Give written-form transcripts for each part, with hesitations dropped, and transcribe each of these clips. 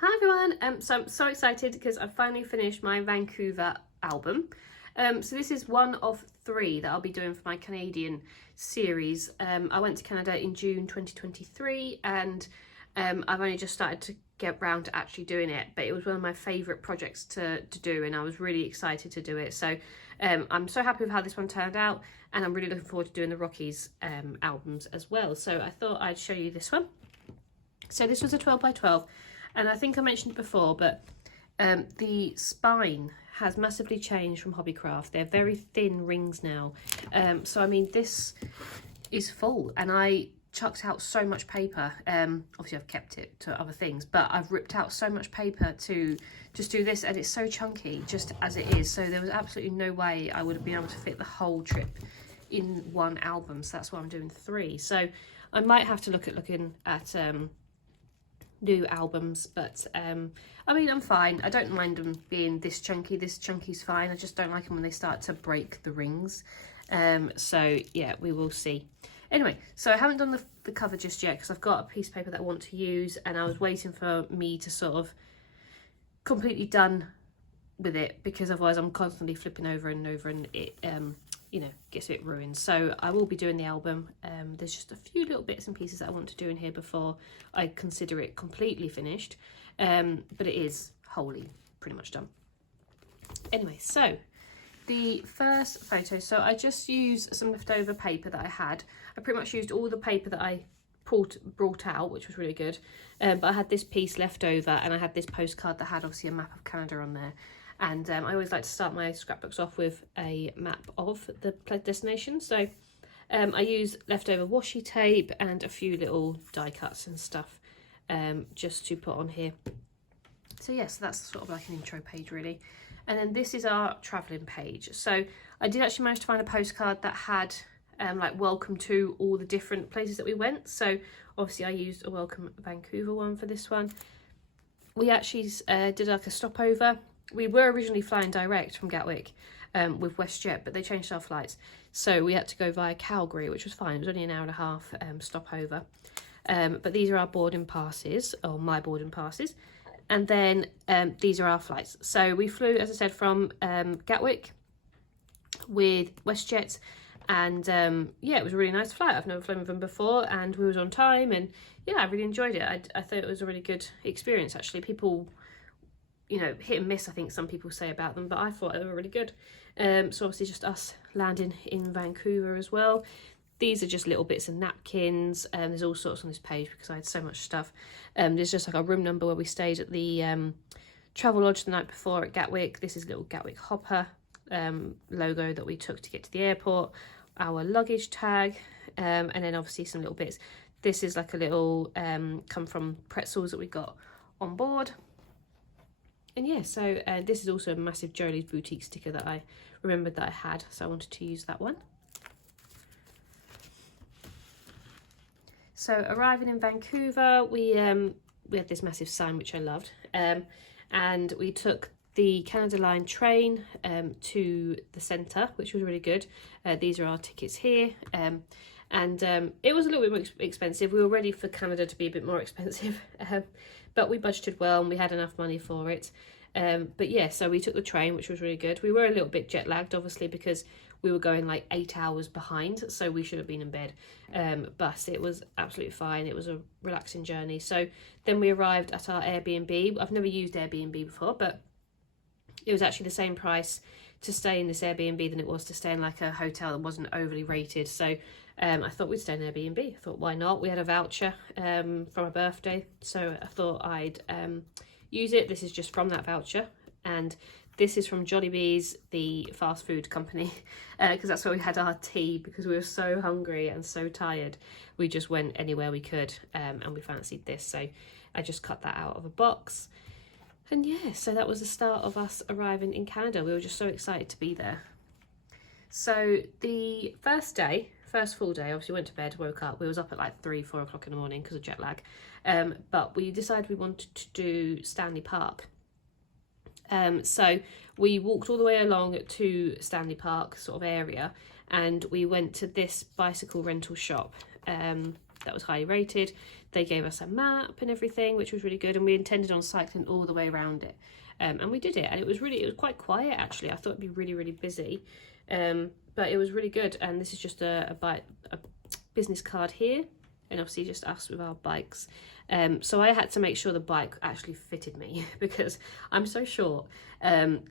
Hi everyone, so I'm so excited because I've finally finished my Vancouver album. So this is one of 3 that I'll be doing for my Canadian series. I went to Canada in June 2023 and I've only just started to get round to actually doing it, but it was one of my favourite projects to do and I was really excited to do it. So I'm so happy with how this one turned out and I'm really looking forward to doing the Rockies albums as well. So I thought I'd show you this one. So this was a 12 by 12. And I think I mentioned it before, but the spine has massively changed from Hobbycraft. They're very thin rings now. So, I mean, this is full and I chucked out so much paper. Obviously, I've kept it to other things, but I've ripped out so much paper to just do this and it's so chunky just as it is. So there was absolutely no way I would have been able to fit the whole trip in one album. So that's why I'm doing 3. So I might have to look at looking at new albums, but I mean, I'm fine. I don't mind them being this chunky. This chunky's fine. I just don't like them when they start to break the rings. So yeah, we will see. Anyway, so I haven't done the cover just yet because I've got a piece of paper that I want to use and I was waiting for me to sort of completely done with it because otherwise I'm constantly flipping over and over and it you know, gets a bit ruined. So I will be doing the album. There's just a few little bits and pieces that I want to do in here before I consider it completely finished, but it is wholly pretty much done. Anyway, so the first photo, so I just used some leftover paper that I had. I pretty much used all the paper that I brought out, which was really good, but I had this piece left over and I had this postcard that had obviously a map of Canada on there. And I always like to start my scrapbooks off with a map of the destination. So I use leftover washi tape and a few little die cuts and stuff just to put on here. So yes, that's sort of like an intro page really. And then this is our travelling page. So I did actually manage to find a postcard that had like welcome to all the different places that we went. So obviously I used a welcome Vancouver one for this one. We actually did like a stopover. We were originally flying direct from Gatwick with WestJet, but they changed our flights. So we had to go via Calgary, which was fine. It was only an hour and a half stopover. But these are our boarding passes, or my boarding passes. And then these are our flights. So we flew, as I said, from Gatwick with WestJet. And yeah, it was a really nice flight. I've never flown with them before and we was on time. And yeah, I really enjoyed it. I thought it was a really good experience, actually. People, you know, hit and miss, I think some people say about them, but I thought they were really good. So obviously just us landing in Vancouver as well. These are just little bits of napkins. There's all sorts on this page because I had so much stuff. There's just like a room number where we stayed at the travel lodge the night before at Gatwick. This is a little Gatwick hopper logo that we took to get to the airport. Our luggage tag, and then obviously some little bits. This is like a little come from pretzels that we got on board. And yeah, so this is also a massive Jolie's Boutique sticker that I remembered that I had, so I wanted to use that one. So arriving in Vancouver, we had this massive sign which I loved, and we took the Canada Line train to the centre, which was really good. These are our tickets here, and it was a little bit more expensive. We were ready for Canada to be a bit more expensive, but we budgeted well and we had enough money for it. But yeah, so we took the train, which was really good. We were a little bit jet lagged, obviously, because we were going like 8 hours behind, so we should have been in bed. But it was absolutely fine. It was a relaxing journey. So then we arrived at our Airbnb. I've never used Airbnb before, but it was actually the same price to stay in this Airbnb than it was to stay in like a hotel that wasn't overly rated. So I thought we'd stay in Airbnb. I thought, why not? We had a voucher from a birthday, so I thought I'd use it. This is just from that voucher, and this is from Jollibee's, the fast food company, because that's where we had our tea because we were so hungry and so tired. We just went anywhere we could, and we fancied this, so I just cut that out of a box. And yeah, so that was the start of us arriving in Canada. We were just so excited to be there. So the first full day, obviously went to bed, woke up. We was up at like 3-4 o'clock in the morning because of jet lag. But we decided we wanted to do Stanley Park. So we walked all the way along to Stanley Park sort of area and we went to this bicycle rental shop that was highly rated. they gave us a map and everything, which was really good, and we intended on cycling all the way around it. And we did it, and it was quite quiet actually. I thought it'd be really busy, but it was really good. And this is just a business card here, and obviously just us with our bikes. So I had to make sure the bike actually fitted me because I'm so short.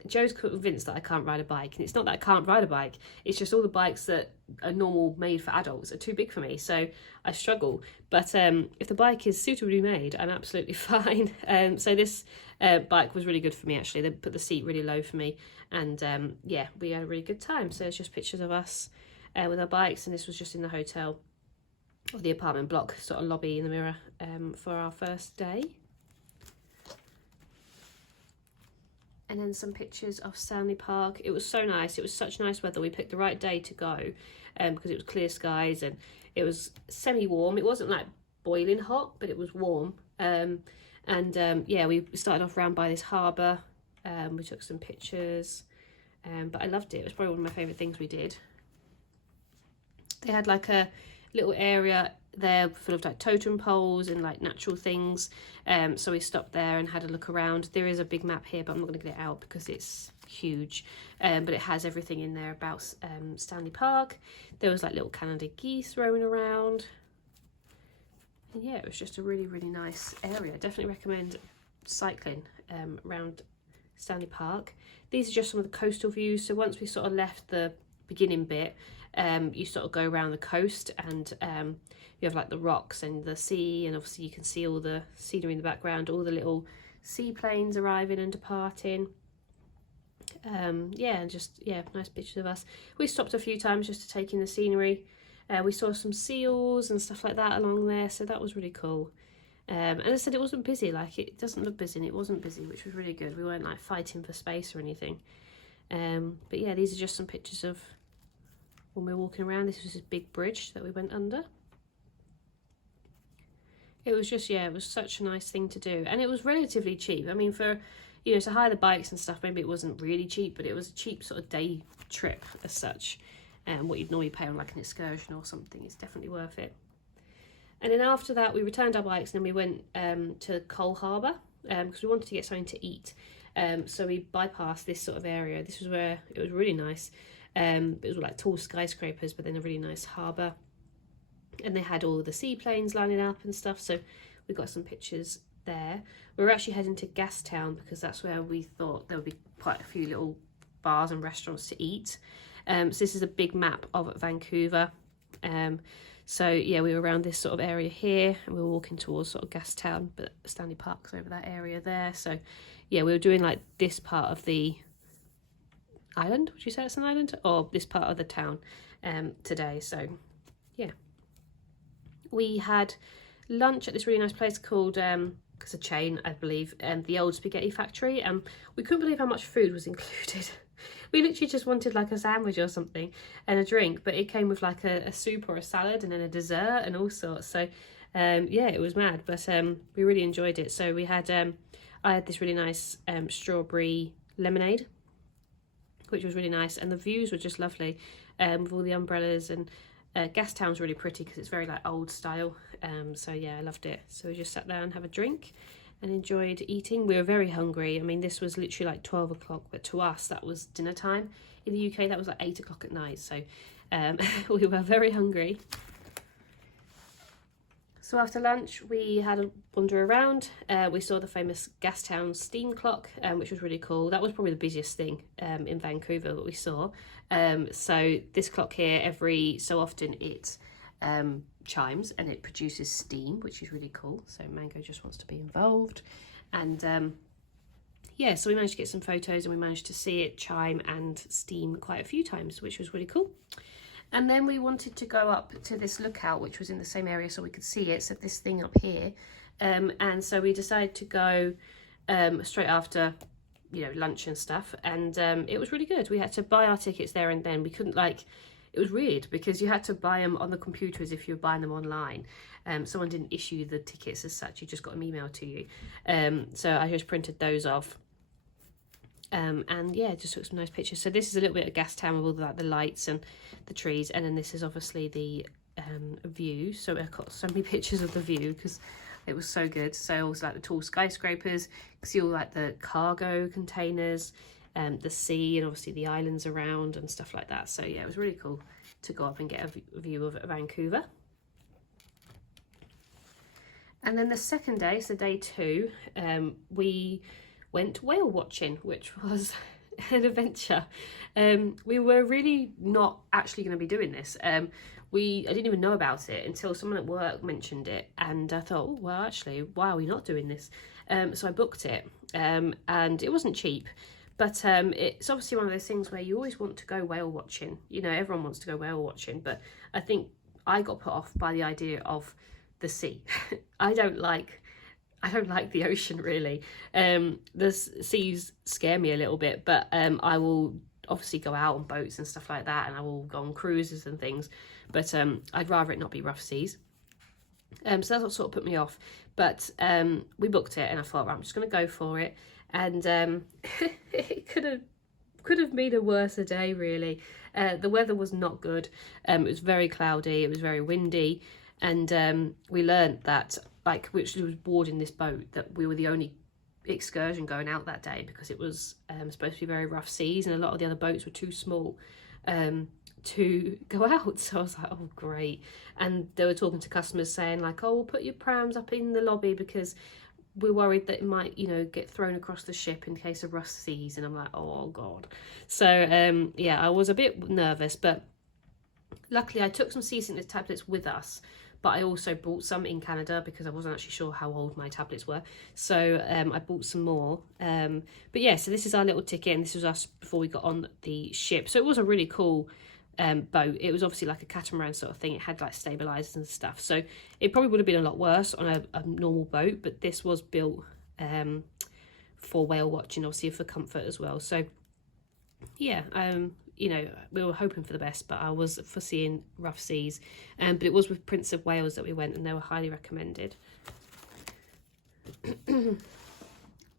Joe's convinced that I can't ride a bike, and it's not that I can't ride a bike, it's just all the bikes that are normal made for adults are too big for me, so I struggle. But if the bike is suitably made, I'm absolutely fine. So this bike was really good for me actually. They put the seat really low for me, and yeah, we had a really good time. So it's just pictures of us with our bikes, and this was just in the hotel or the apartment block sort of lobby in the mirror for our first day. And then some pictures of Stanley Park. It was so nice. It was such nice weather. We picked the right day to go because it was clear skies and it was semi-warm. It wasn't like boiling hot, but it was warm. Yeah, we started off around by this harbour. We took some pictures, but I loved it. It was probably one of my favourite things we did. They had like a little area there full of like totem poles and like natural things, so we stopped there and had a look around. There is a big map here, but I'm not going to get it out because it's huge, but it has everything in there about Stanley Park. There was like little Canada geese roaming around, and yeah, it was just a really nice area. Definitely recommend cycling around Stanley Park. These are just some of the coastal views. So once we sort of left the beginning bit, you sort of go around the coast, and you have like the rocks and the sea, and obviously you can see all the scenery in the background, all the little seaplanes arriving and departing. Yeah, and just, yeah, nice pictures of us. We stopped a few times just to take in the scenery. We saw some seals and stuff like that along there, so that was really cool. And as I said, it wasn't busy. Like, it doesn't look busy, and it wasn't busy, which was really good. We weren't like fighting for space or anything. But yeah, these are just some pictures of when we were walking around. This was this big bridge that we went under. It was just, yeah, it was such a nice thing to do, and it was relatively cheap. I mean, for, you know, to hire the bikes and stuff, maybe it wasn't really cheap, but it was a cheap sort of day trip as such. What you'd normally pay on like an excursion or something, it's definitely worth it. And then after that, we returned our bikes, and then we went to Cole Harbour because we wanted to get something to eat. So we bypassed this sort of area. This was where it was really nice. It was like tall skyscrapers, but then a really nice harbour. And they had all the seaplanes lining up and stuff, so we got some pictures there. We were actually heading to Gastown because that's where we thought there would be quite a few little bars and restaurants to eat. So this is a big map of Vancouver. So yeah, we were around this sort of area here, and we were walking towards sort of Gastown, but Stanley Park's over that area there. So yeah, we were doing like this part of the island. Would you say it's an island? Or this part of the town today. So yeah. We had lunch at this really nice place called, it's a chain, I believe, the Old Spaghetti Factory. We couldn't believe how much food was included. We literally just wanted like a sandwich or something and a drink, but it came with like a soup or a salad and then a dessert and all sorts. So yeah, it was mad, but we really enjoyed it. So we had, I had this really nice strawberry lemonade, which was really nice, and the views were just lovely with all the umbrellas. And Gastown's really pretty because it's very like old style, so yeah, I loved it. So we just sat there and have a drink and enjoyed eating. We were very hungry. I mean, this was literally like 12 o'clock, but to us that was dinner time. In the UK that was like 8 o'clock at night, so we were very hungry. So after lunch we had a wander around. We saw the famous Gastown steam clock, which was really cool. That was probably the busiest thing in Vancouver that we saw. So this clock here, every so often it chimes and it produces steam, which is really cool. So Mango just wants to be involved. And yeah, so we managed to get some photos, and we managed to see it chime and steam quite a few times, which was really cool. And then we wanted to go up to this lookout, which was in the same area so we could see it. So this thing up here. And so we decided to go straight after, you know, lunch and stuff. And it was really good. We had to buy our tickets there and then. We couldn't like, it was weird because you had to buy them on the computer as if you were buying them online. Someone didn't issue the tickets as such. You just got them emailed to you. So I just printed those off. And yeah, just took some nice pictures. So this is a little bit of Gastown with all the lights and the trees, and then this is obviously the view. So I got so many pictures of the view because it was so good. So also like the tall skyscrapers, see all like the cargo containers, the sea, and obviously the islands around and stuff like that. So yeah, it was really cool to go up and get a view of Vancouver. And then the second day, so day 2, we went whale watching, which was an adventure. We were really not actually going to be doing this. I didn't even know about it until someone at work mentioned it, and I thought, oh, well, actually, why are we not doing this? So I booked it, and it wasn't cheap, but it's obviously one of those things where you always want to go whale watching. You know, everyone wants to go whale watching, but I think I got put off by the idea of the sea. I don't like the ocean really. The seas scare me a little bit, but I will obviously go out on boats and stuff like that, and I will go on cruises and things, but I'd rather it not be rough seas. So that's what sort of put me off, but we booked it and I thought, right, I'm just going to go for it, and it could have been a worse day really. The weather was not good. It was very cloudy, it was very windy, and we learned that, like, which was boarding this boat, that we were the only excursion going out that day because it was supposed to be very rough seas, and a lot of the other boats were too small to go out. So I was like, oh great. And they were talking to customers saying like, oh, we'll put your prams up in the lobby because we're worried that it might, you know, get thrown across the ship in case of rough seas. And I'm like, oh god. So yeah, I was a bit nervous, but luckily I took some seasickness tablets with us, but I also bought some in Canada because I wasn't actually sure how old my tablets were. So I bought some more. But yeah, so this is our little ticket, and this was us before we got on the ship. So it was a really cool boat. It was obviously like a catamaran sort of thing. It had like stabilizers and stuff. So it probably would have been a lot worse on a normal boat, but this was built for whale watching, obviously for comfort as well. So yeah, you know, we were hoping for the best, but I was foreseeing rough seas. But it was with Prince of Wales that we went, and they were highly recommended.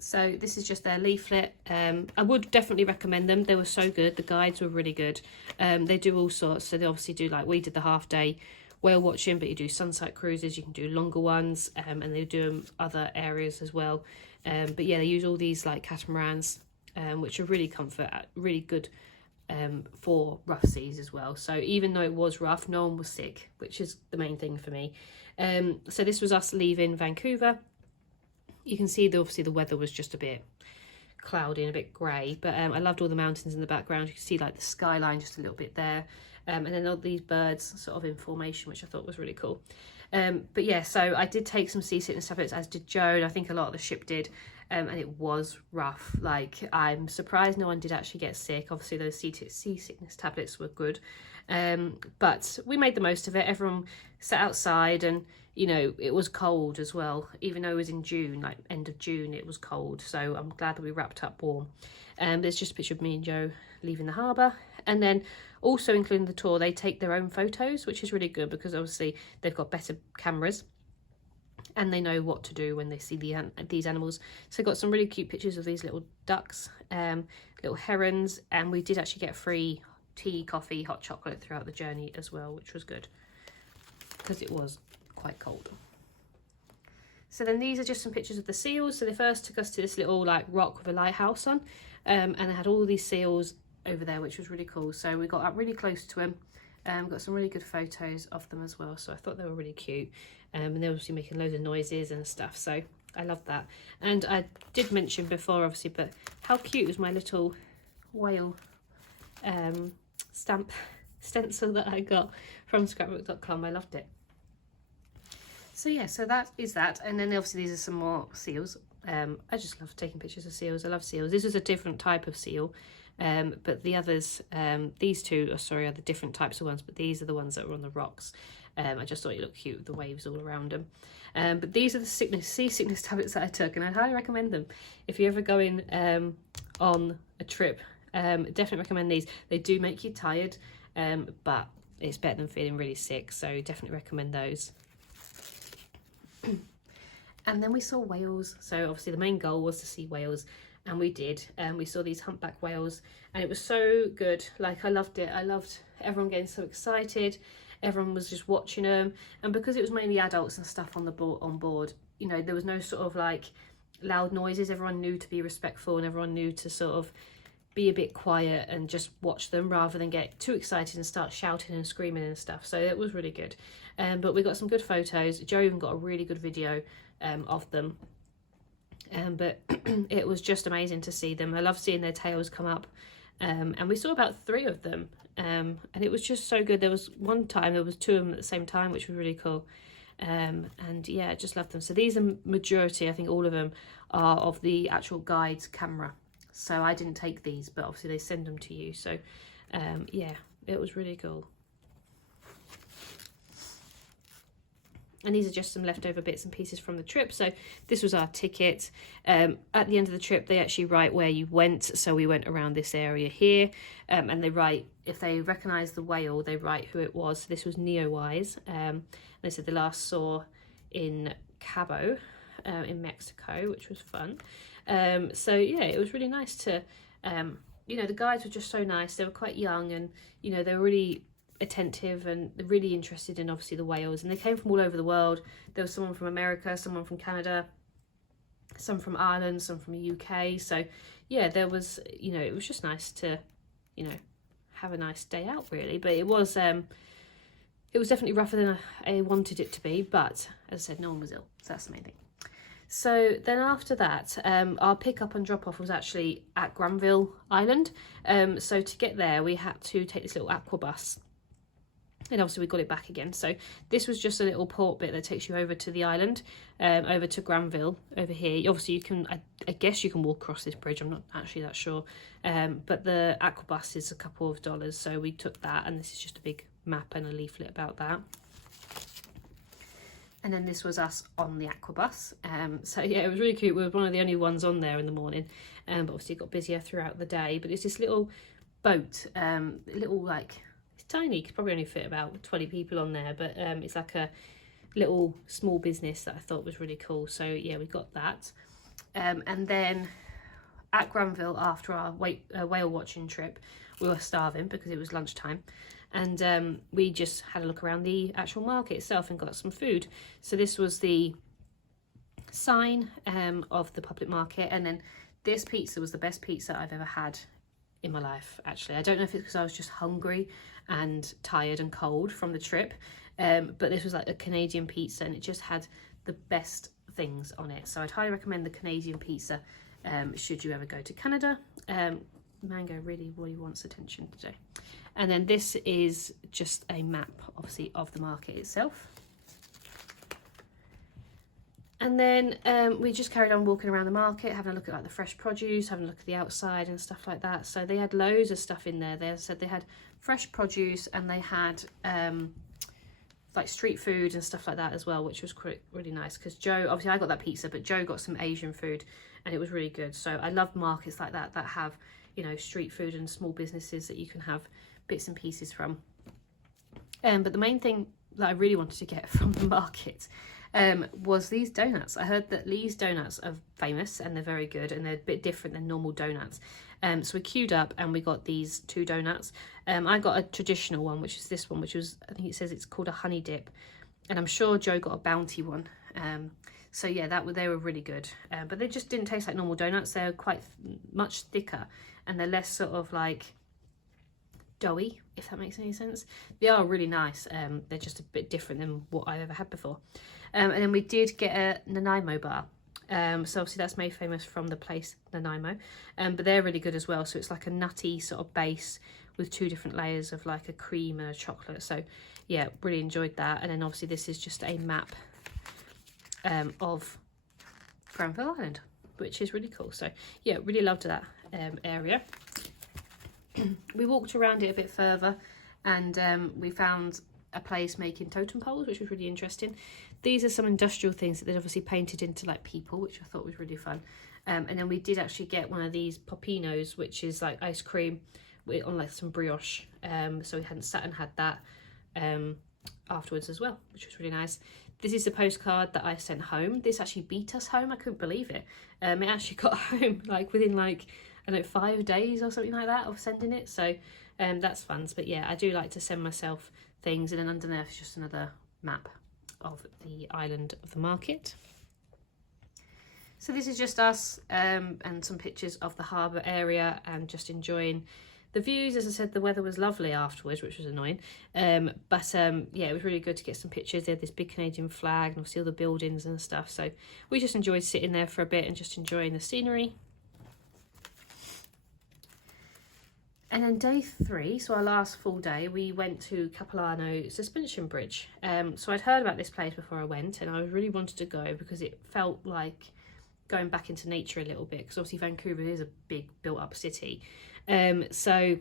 So this is just their leaflet. I would definitely recommend them. They were so good. The guides were really good. They do all sorts. So they obviously do, like we did, the half day whale watching, but you do sunset cruises, you can do longer ones, and they do other areas as well. But yeah, they use all these like catamarans, which are really really good for rough seas as well. So even though it was rough, no one was sick, which is the main thing for me. So this was us leaving Vancouver. You can see obviously the weather was just a bit cloudy and a bit grey, but I loved all the mountains in the background. You can see like the skyline just a little bit there, and then all these birds sort of in formation, which I thought was really cool. But yeah, so I did take some seasickness tablets, as did Joe, and I think a lot of the ship did. And it was rough. Like, I'm surprised no one did actually get sick. Obviously those seasickness tablets were good, but we made the most of it. Everyone sat outside, and you know, it was cold as well. Even though it was in June, like end of June, it was cold, so I'm glad that we wrapped up warm. There's just a picture of me and Joe leaving the harbour, and then also including the tour, they take their own photos, which is really good because obviously they've got better cameras and they know what to do when they see these animals. So I got some really cute pictures of these little ducks, little herons, and we did actually get free tea, coffee, hot chocolate throughout the journey as well, which was good because it was quite cold. So then these are just some pictures of the seals. So they first took us to this little like rock with a lighthouse on, and they had all these seals over there, which was really cool. So we got up really close to them. Got some really good photos of them as well, so I thought they were really cute, and they're obviously making loads of noises and stuff, so I love that. And I did mention before obviously, but how cute is my little whale stencil that I got from scrapbook.com. I loved it. So yeah, so that is that, and then obviously these are some more seals. I just love taking pictures of seals. I love seals. This is a different type of seal. But the others, these two are the different types of ones, but these are the ones that were on the rocks. I just thought it looked cute with the waves all around them. But these are the seasickness tablets that I took, and I'd highly recommend them. If you're ever going on a trip, definitely recommend these. They do make you tired, but it's better than feeling really sick, so definitely recommend those. And then we saw whales. So obviously the main goal was to see whales, and we did. We saw these humpback whales, and it was so good. Like, I loved it. I loved everyone getting so excited. everyone was just watching them, and because it was mainly adults and stuff on board, you know, there was no sort of like loud noises. Everyone knew to be respectful, and everyone knew to sort of be a bit quiet and just watch them rather than get too excited and start shouting and screaming and stuff. So it was really good. But we got some good photos. Joe even got a really good video of them. But it was just amazing to see them. I love seeing their tails come up. And we saw about 3 of them. And it was just so good. There was one time, there was 2 of them at the same time, which was really cool. And yeah, I just love them. So these are majority, I think all of them are of the actual guide's camera. So I didn't take these, but obviously they send them to you. So yeah, it was really cool. And these are just some leftover bits and pieces from the trip. So this was our ticket. At the end of the trip, they actually write where you went. So we went around this area here. And they write, if they recognise the whale, they write who it was. So this was Neowise. They said they last saw in Cabo in Mexico, which was fun. So yeah, it was really nice to, you know, the guides were just so nice. They were quite young, and, you know, they were really attentive and really interested in obviously the whales, and they came from all over the world. There was someone from America, someone from Canada, some from Ireland, some from the UK. So yeah, there was, you know, it was just nice to, you know, have a nice day out really. But it was definitely rougher than I wanted it to be, but as I said, no one was ill, so that's the main thing. So then after that, our pick up and drop off was actually at Granville Island. So to get there, we had to take this little aqua bus. And obviously we got it back again. So this was just a little port bit that takes you over to the island, over to Granville over here. Obviously you can, I guess you can walk across this bridge. I'm not actually that sure. But the aqua bus is a couple of dollars. So we took that, and this is just a big map and a leaflet about that. And then this was us on the aqua bus. So yeah, it was really cute. We were one of the only ones on there in the morning. But obviously it got busier throughout the day. But it's this little boat, little like, it's tiny, could probably only fit about 20 people on there. But it's like a little small business that I thought was really cool. So yeah, we got that. And then at Granville, after our whale watching trip, we were starving because it was lunchtime. And we just had a look around the actual market itself and got some food. So this was the sign of the public market. And then this pizza was the best pizza I've ever had in my life, actually. I don't know if it's because I was just hungry and tired and cold from the trip. But this was like a Canadian pizza, and it just had the best things on it. So I'd highly recommend the Canadian pizza should you ever go to Canada. Mango really wants attention today. And then this is just a map, obviously, of the market itself. And then we just carried on walking around the market, having a look at like the fresh produce, having a look at the outside and stuff like that. So they had loads of stuff in there. They said they had fresh produce, and they had like street food and stuff like that as well, which was really nice. Because Joe, obviously I got that pizza, but Joe got some Asian food, and it was really good. So I love markets like that have, you know, street food and small businesses that you can have bits and pieces from. But the main thing that I really wanted to get from the market was these donuts. I heard that Lee's donuts are famous and they're very good, and they're a bit different than normal donuts. So we queued up and we got these 2 donuts. I got a traditional one, which is this one, which was, I think it says it's called a honey dip, and I'm sure Joe got a bounty one. So yeah, they were really good, but they just didn't taste like normal donuts. They're quite much thicker, and they're less sort of like doughy, if that makes any sense. They are really nice. They're just a bit different than what I've ever had before. And then we did get a Nanaimo bar. So obviously that's made famous from the place Nanaimo, but they're really good as well. So it's like a nutty sort of base with 2 different layers of like a cream and a chocolate. So yeah, really enjoyed that. And then obviously this is just a map of Granville Island, which is really cool. So yeah, really loved that area. We walked around it a bit further, and we found a place making totem poles, which was really interesting. These are some industrial things that they'd obviously painted into like people, which I thought was really fun. And then we did actually get one of these popinos, which is like ice cream on like some brioche. So we hadn't sat and had that afterwards as well, which was really nice. This is the postcard that I sent home. This actually beat us home. I couldn't believe it. It actually got home like within like, I don't know, 5 days or something like that of sending it. So that's fun. But yeah, I do like to send myself things, and then underneath is just another map of the island of the market. So this is just us and some pictures of the harbour area and just enjoying the views. As I said, the weather was lovely afterwards, which was annoying. Yeah, it was really good to get some pictures. They had this big Canadian flag and obviously all the buildings and stuff. So we just enjoyed sitting there for a bit and just enjoying the scenery. And then day 3, so our last full day, we went to Capilano Suspension Bridge. So I'd heard about this place before I went, and I really wanted to go because it felt like going back into nature a little bit, because obviously Vancouver is a big built up city. So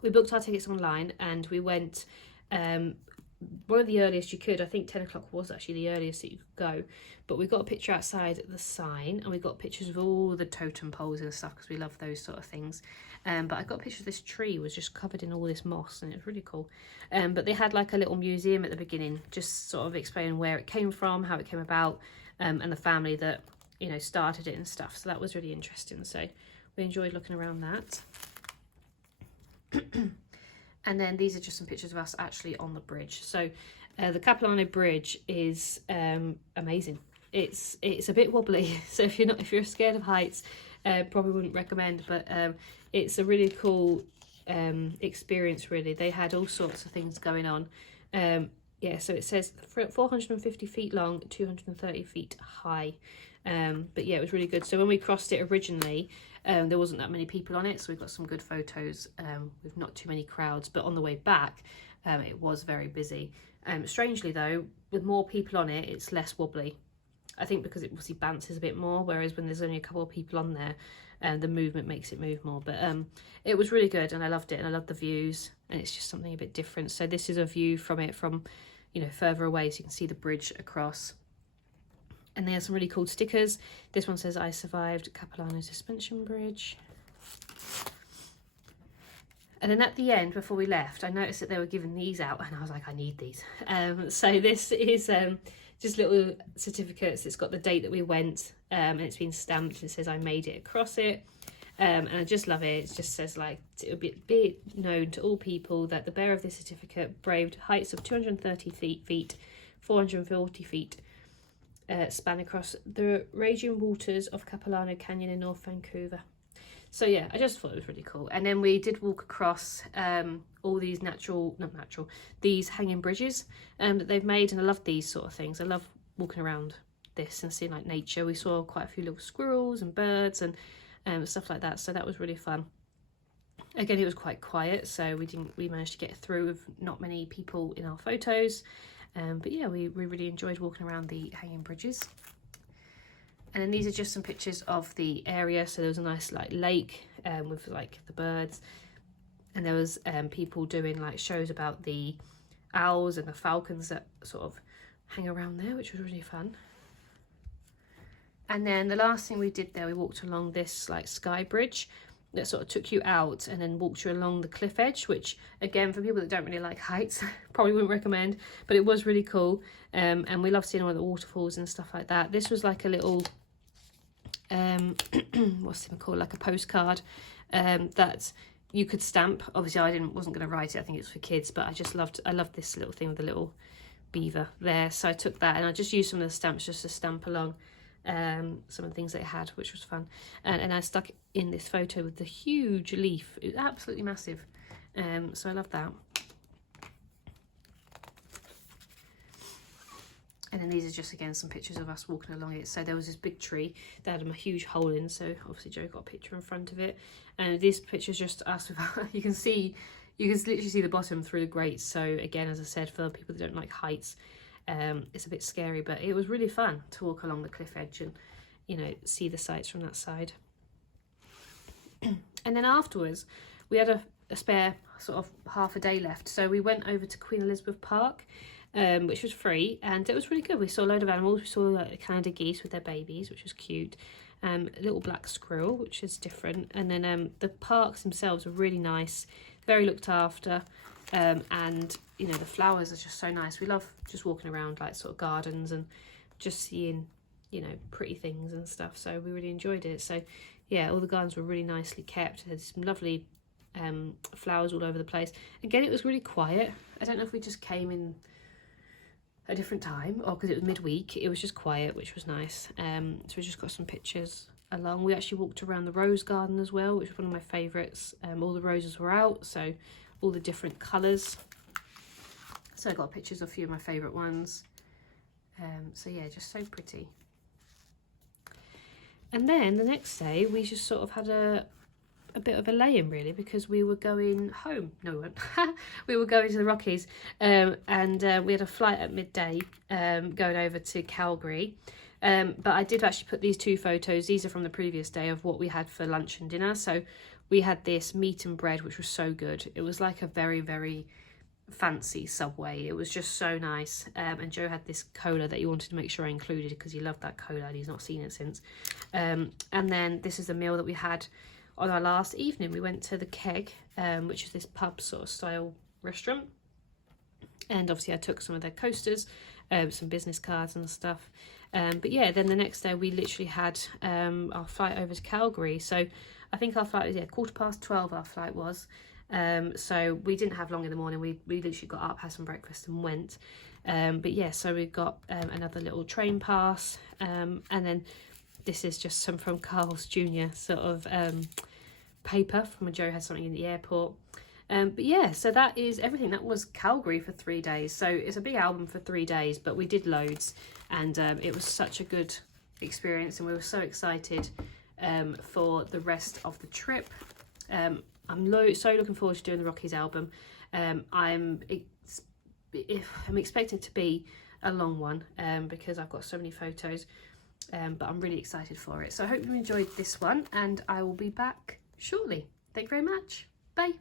we booked our tickets online and we went one of the earliest you could. I think 10 o'clock was actually the earliest that you could go, but we got a picture outside the sign and we got pictures of all the totem poles and stuff because we love those sort of things. But I got a picture of this tree was just covered in all this moss and it was really cool. But they had like a little museum at the beginning, just sort of explaining where it came from, how it came about, and the family that, you know, started it and stuff. So that was really interesting. So we enjoyed looking around that. And then these are just some pictures of us actually on the bridge. So the Capilano Bridge is amazing. It's a bit wobbly, so if you're scared of heights, probably wouldn't recommend. But it's a really cool experience. Really, they had all sorts of things going on. Yeah, so it says 450 feet long, 230 feet high. But yeah, it was really good. So when we crossed it originally, there wasn't that many people on it, so we got some good photos with not too many crowds. But on the way back, it was very busy. Strangely though, with more people on it, it's less wobbly. I think because it obviously bounces a bit more, whereas when there's only a couple of people on there, the movement makes it move more. But it was really good and I loved it, and I loved the views, and it's just something a bit different. So this is a view from it from, you know, further away, so you can see the bridge across. And they have some really cool stickers. This one says, "I survived Capilano Suspension Bridge." And then at the end, before we left, I noticed that they were giving these out, and I was like, I need these. So this is just little certificates. It's got the date that we went, and it's been stamped. It says, "I made it across it." And I just love it. It just says, like, it would be it known to all people that the bearer of this certificate braved heights of 230 feet, 440 feet, span across the raging waters of Capilano Canyon in North Vancouver. So yeah, I just thought it was really cool. And then we did walk across all these these hanging bridges that they've made, and I love these sort of things. I love walking around this and seeing like nature. We saw quite a few little squirrels and birds and stuff like that, so that was really fun. Again, it was quite quiet, so we managed to get through with not many people in our photos. But yeah, we really enjoyed walking around the hanging bridges. And then these are just some pictures of the area. So there was a nice like lake with like the birds, and there was people doing like shows about the owls and the falcons that sort of hang around there, which was really fun. And then the last thing we did there, we walked along this like sky bridge that sort of took you out and then walked you along the cliff edge, which again, for people that don't really like heights, probably wouldn't recommend, but it was really cool. And we love seeing all the waterfalls and stuff like that. This was like a little what's it called, like a postcard that you could stamp. Obviously I wasn't going to write it, I think it's for kids, but I loved this little thing with the little beaver there, so I took that and I just used some of the stamps just to stamp along some of the things that it had, which was fun. And I stuck in this photo with the huge leaf. It was absolutely massive, so I love that. And then these are just again some pictures of us walking along it. So there was this big tree that had a huge hole in, so obviously Joe got a picture in front of it. And this picture is just us with you can literally see the bottom through the grates. So again, as I said, for people that don't like heights, it's a bit scary, but it was really fun to walk along the cliff edge and, you know, see the sights from that side. And then afterwards we had a spare sort of half a day left, so we went over to Queen Elizabeth Park, which was free, and it was really good. We saw a load of animals. We saw like the Canada geese with their babies, which was cute, a little black squirrel, which is different, and then the parks themselves are really nice, very looked after, and you know, the flowers are just so nice. We love just walking around like sort of gardens and just seeing, you know, pretty things and stuff, so we really enjoyed it. So yeah, all the gardens were really nicely kept. There's some lovely flowers all over the place. Again, it was really quiet. I don't know if we just came in a different time or because it was midweek. It was just quiet, which was nice. So we just got some pictures along. We actually walked around the rose garden as well, which was one of my favourites. All the roses were out, so all the different colours. So I got pictures of a few of my favourite ones. So yeah, just so pretty. And then the next day we just sort of had a bit of a lay-in really, because we were going home. No, we weren't. We were going to the Rockies, and we had a flight at midday going over to Calgary. But I did actually put these two photos. These are from the previous day of what we had for lunch and dinner. So we had this meat and bread, which was so good. It was like a very, very fancy Subway. It was just so nice. And Joe had this cola that he wanted to make sure I included because he loved that cola and he's not seen it since. And then this is the meal that we had on our last evening. We went to the Keg, which is this pub sort of style restaurant. And obviously I took some of their coasters, some business cards and stuff. But yeah, then the next day we literally had our flight over to Calgary. So I think our flight was 12:15 our flight was. So we didn't have long in the morning. We literally got up, had some breakfast and went. But yeah, so we got another little train pass. And then this is just some from Carl's Jr. sort of paper from when Joe had something in the airport. But yeah, so that is everything. That was Calgary for 3 days. So it's a big album for 3 days, but we did loads, and it was such a good experience, and we were so excited for the rest of the trip. I'm so looking forward to doing the Rockies album. I'm expecting it to be a long one because I've got so many photos, but I'm really excited for it. So I hope you enjoyed this one, and I will be back shortly. Thank you very much. Bye.